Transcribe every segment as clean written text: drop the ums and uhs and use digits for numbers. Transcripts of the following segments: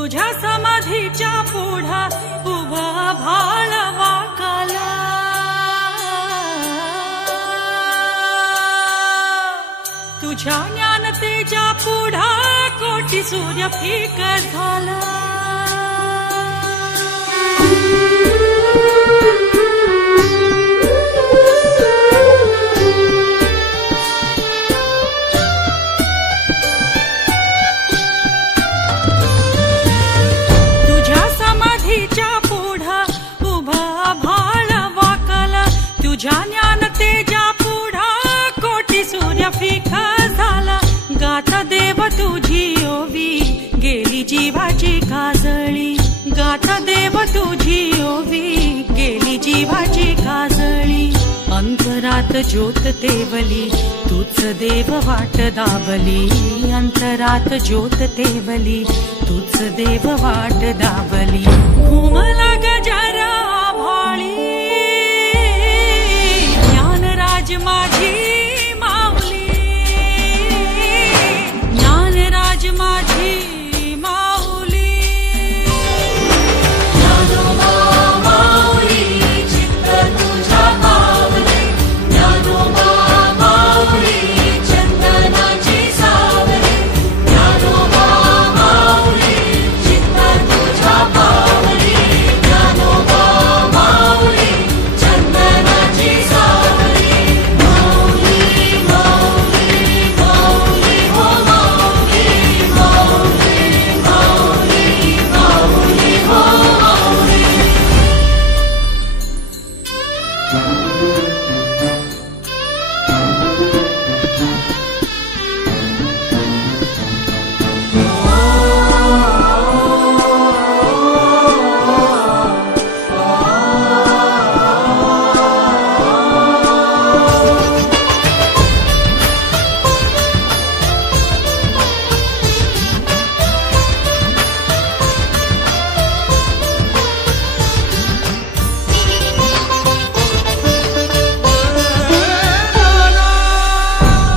तुझ्या समाधीच्या पुढा उभा भाळ वाकाला, तुझ्या ज्ञानतेच्या पुढा कोटी सूर्य फिक झाला. तुझ्या समाधीच्या पुढा उभा भाळ वाकाला, तुझ्या ज्ञानतेच्या पुढा कोटी सूर्य फिक झाला. गाथा देव तुझी ओवी गेली जीवाची काजळी, गाथा देव तुझी ओवी गेली जीवाची काजळी. अंतरात ज्योत तेवली तूच देव वाट दावली, अंतरात ज्योत तेवली तूच देव वाट दावली. घुमला गजरा भाळी ज्ञानराज माझी माऊली, ज्ञानराज माझी माऊली. ज्ञानोबा माऊली चित्त तुझ्या पावले, ज्ञानोबा माऊली चंदनाची सावली, ज्ञानोबा माऊली चित्त तुझ्या पावली, ज्ञानोबा माऊली चंदनाची सावली. माऊली माऊली माऊली हो माऊली, माऊली माऊली माऊली हो माऊली.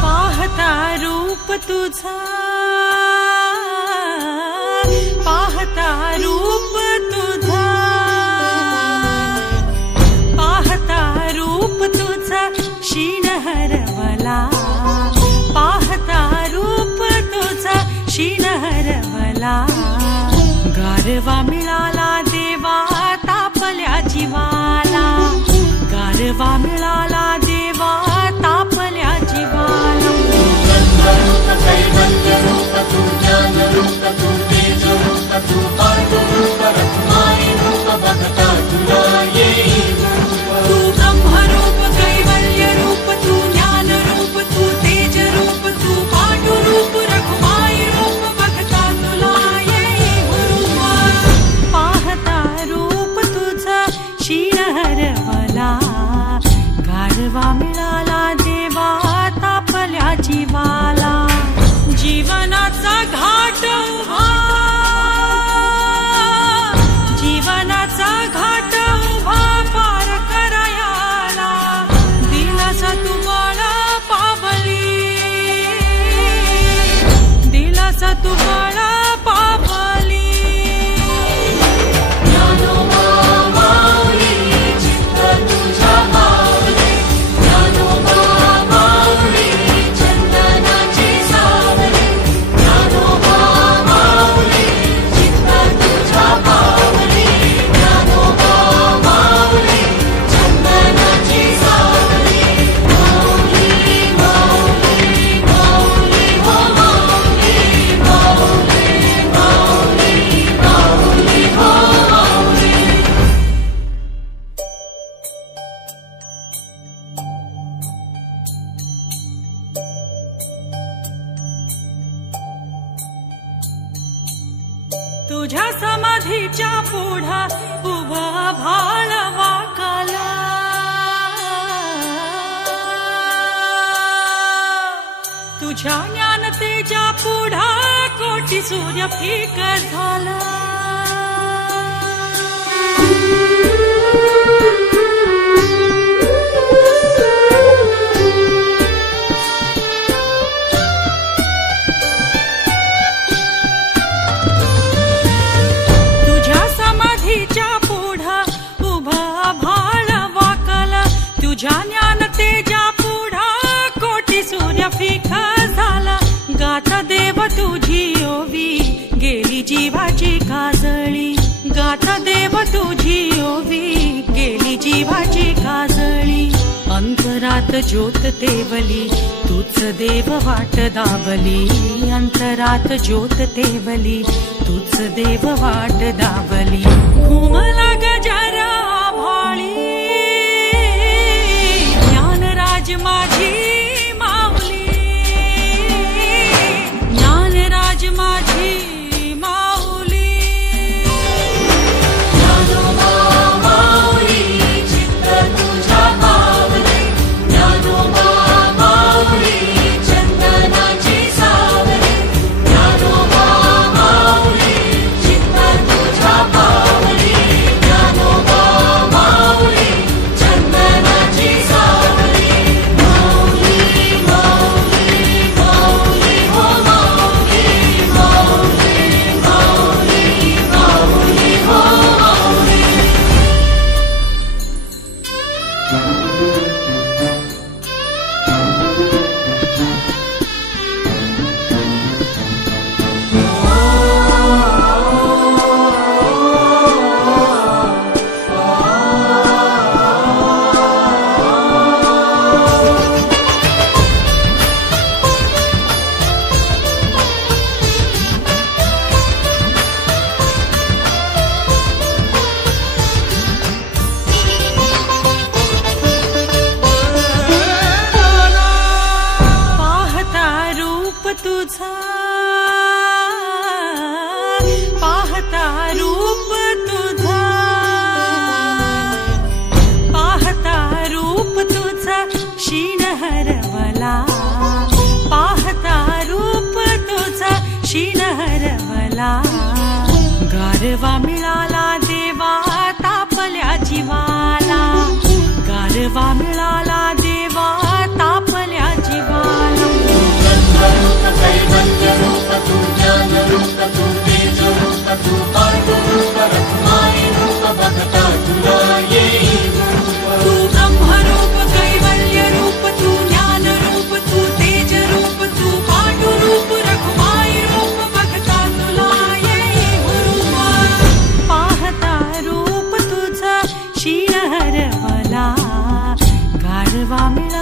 पाहता रूप तुझा, पाहता रूप तुझा, पाहता रूप तुझा शीण हरवला, पाहता रूप तुझा शीण हरवला. गारवा मिळाला देवा तापल्या जीवाला, गारवा मिळाला देवा तापल्या जीवाला. रूप कैवल्य रूप तू, ज्ञान रूप तू, तेज रूप तू, पांडुरूप रखमाई रूप बघता तुला येईल रूप. तू ब्रह्मरूप कैवल्य रूप तू, ज्ञान रूप तू, तेज रूप तू, पांडुरूप रखुमाई रूप बघता तुला येईल रूप. पाहता रूप तुझं शीण हरवला, गारवा मिळाला देवा तापल्या जीवाला. जीवनाचा घाट उभा, जीवनाचा घाट उभा पार करायला, दिलासा तू बाळा पावली, दिलासा तू बाळा पावली. ज्ञानोबा माऊली चित्त तुझ्या पावले, ज्ञानोबा माऊली चंदनाची सावली, ज्ञानोबा माऊली चित्त तुझ्या पावले, ज्ञानोबा माऊली चंदनाची सावली. माऊली माऊली माऊली हो माऊली, माऊली माऊली माऊली हो माऊली. तुझ्या समाधीच्या पुढा उभा भाळ वाकाला, तुझ्या ज्ञानतेच्या पुढा कोटी सूर्य फिक झाला. अंतरात ज्योत तेवली, तूच देव वाट दाबली. अंतरात ज्योत तेवली, तूच देव वाट दाबली. घुमला गजरा भाळी, ज्ञानराज माझी माऊली. ज्ञानराज माझी माऊली. ज्ञानोबा माऊली चित्त तुझ्या पावली. ज्ञानोबा माऊली चंदनाची सावली. ज्ञानोबा माऊली चित्त तुझ्या पावली. ज्ञानोबा माऊली चंदनाची सावली. माऊली माऊली माऊली हो माऊली. माऊली माऊली माऊली हो माऊली. पाहता रूप तुझा, पाहता रूप तुझा, पाहता रूप तुझा शीण हरवला. पाहता रूप तुझा शीण हरवला. गारवा मिळाला देवा तापल्या जीवाला. गारवा मिळाला देवा तापल्या जीवाला. ब्रह्मरूप कैवल्यरूप तू ज्ञानरूप तू तेजरूप तू पांडुरूप रत्नायरूप बघता तुला येईल रूप. तू ब्रह्मरूप कैवल्यरूप तू ज्ञानरूप तू तेजरूप तू पांडुरूप रखुमाईरूप बघता तुला येईल रूप. पाहता रूप तुझं शीण हरवला. गारवा मिळाला